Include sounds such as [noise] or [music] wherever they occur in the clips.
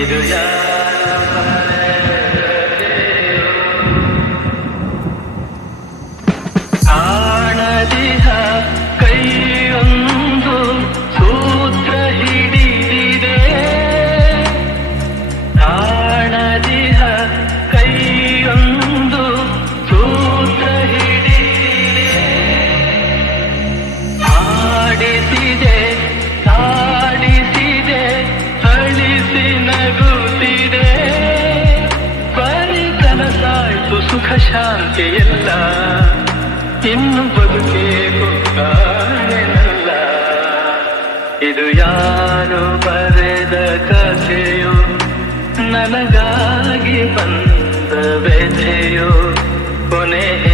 Hallelujah. तबे थियो उन्हें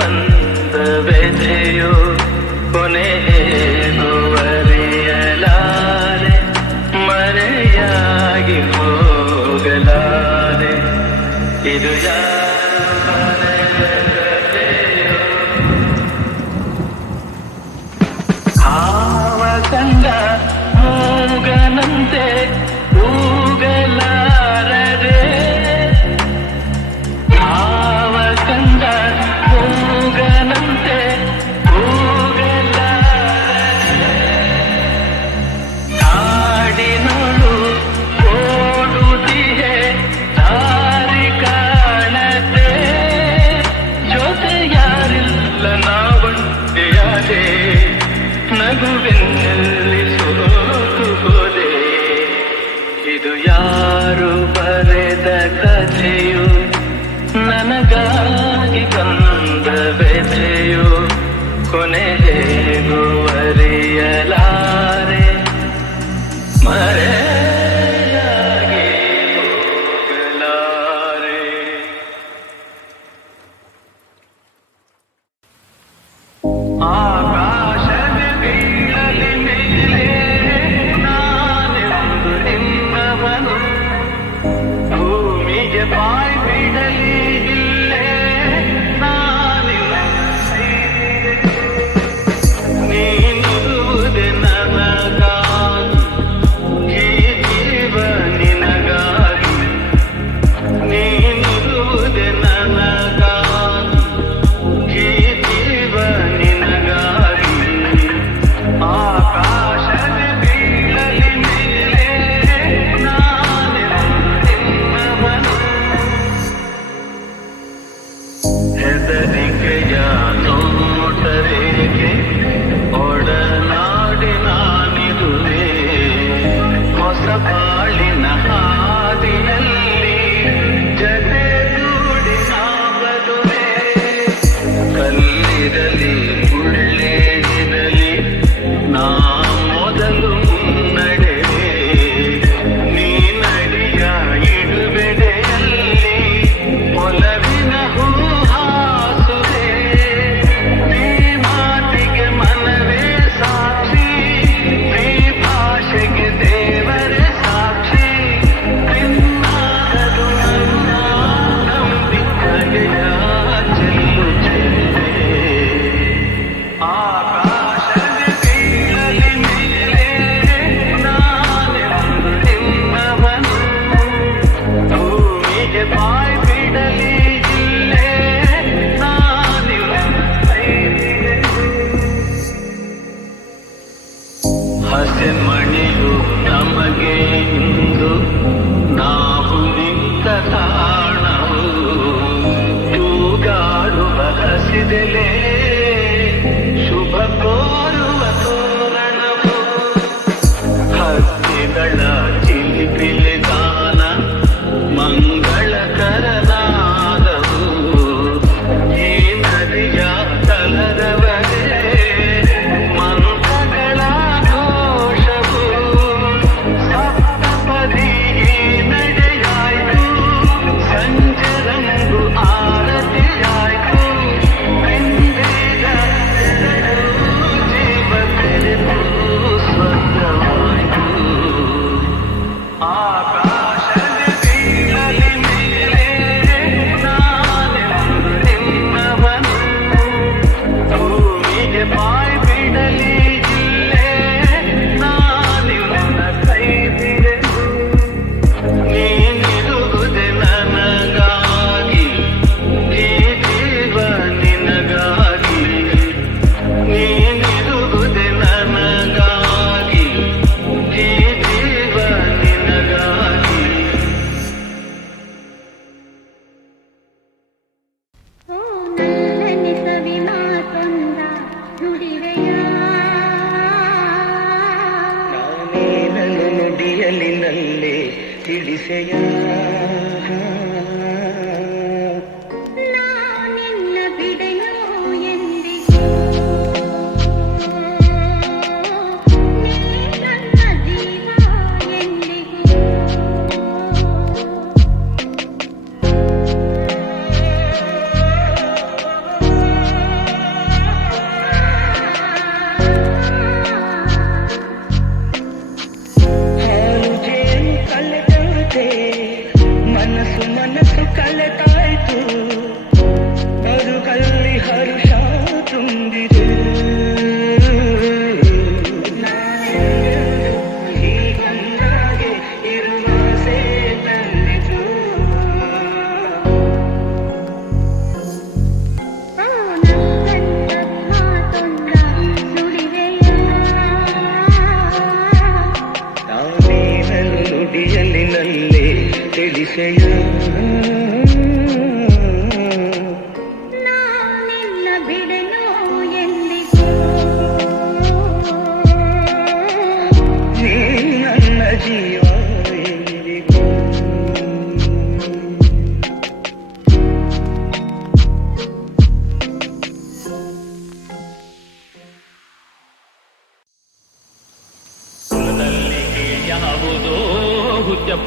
बंद बैठे हो ನಗುವೆನ್ನಲ್ಲಿ ಸೋತು ಇದು ಯಾರು ಬರೆದ ಕಥೆಯು? ನನಗಾಗಿ ತಂದ ವ್ಯಥೆಯು ಕೊನೆ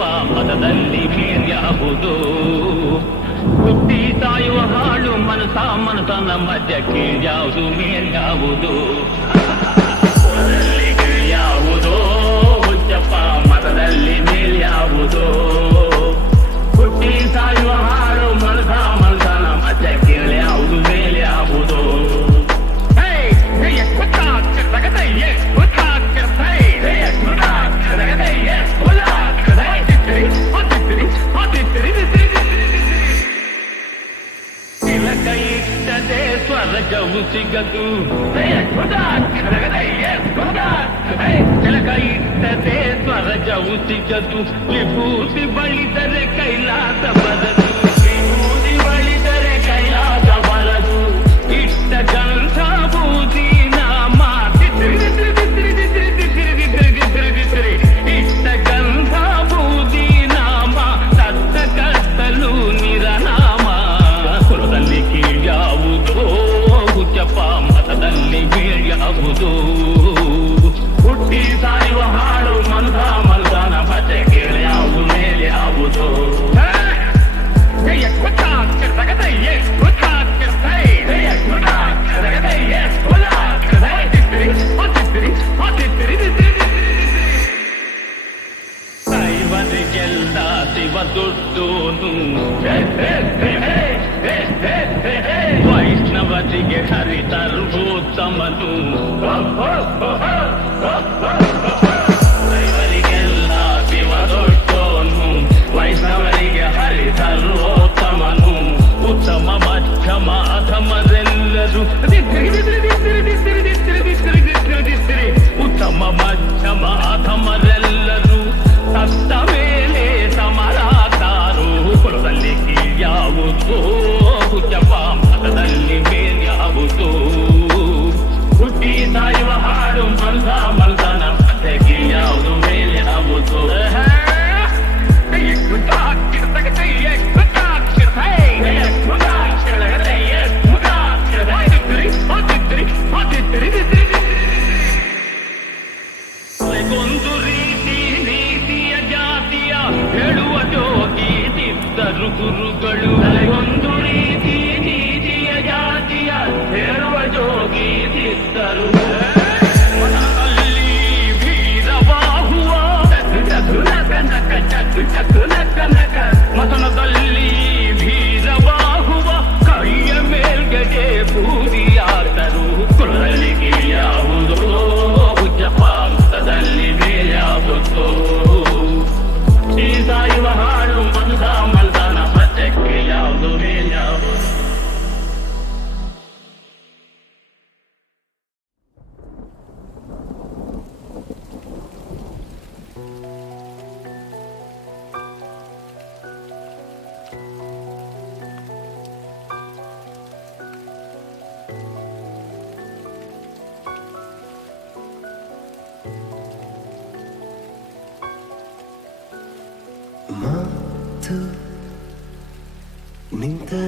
ಪಾಪದಲ್ಲಿ ಬೇರ್ಯಾವುದು. ಹುಟ್ಟಿ ಸಾಯುವ ಹಾಳು ಮನಸ ಮನಸನ ಮಧ್ಯಕ್ಕೆ ಯಾವುದು ಮೇಲ್ಯಾವುದು ಯಾವುದೋ ಹುಚ್ಚಪ್ಪ ಮತದಲ್ಲಿ రాజ్యము సిగదు చిలక ఇట్టదే స్వరజము సిగదు విభూతి బలితరే కైలాస పదదు హరితరుభూతమను. [laughs] [laughs] ಒಂದು ರೀತಿ ನೀತಿಯ ಜಾತಿಯ ಹೇಳುವ ಜೋಗಿ ಸಿದ್ಧರು ಗುರುಗಳು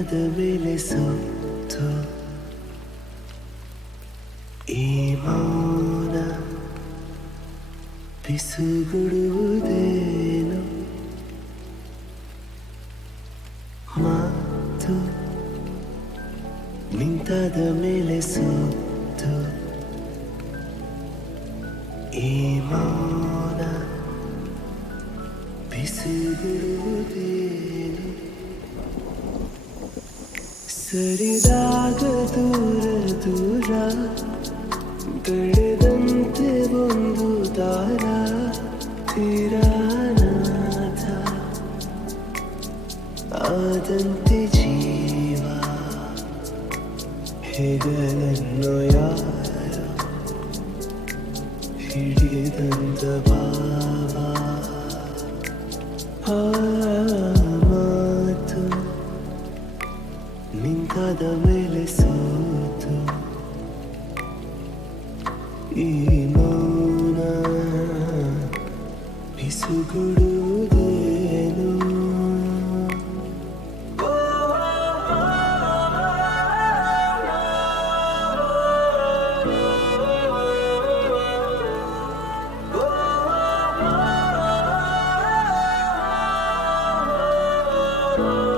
ಕ್ಷಣದ ಮೇಲೆ ಸೋತು ಈ ಮೌನ ಬಿಸುಗುಡುವುದೇನು? ಮಾತು ನಿಂತಾದ ಮೇಲೆ ಸೋ gelen noya Oh.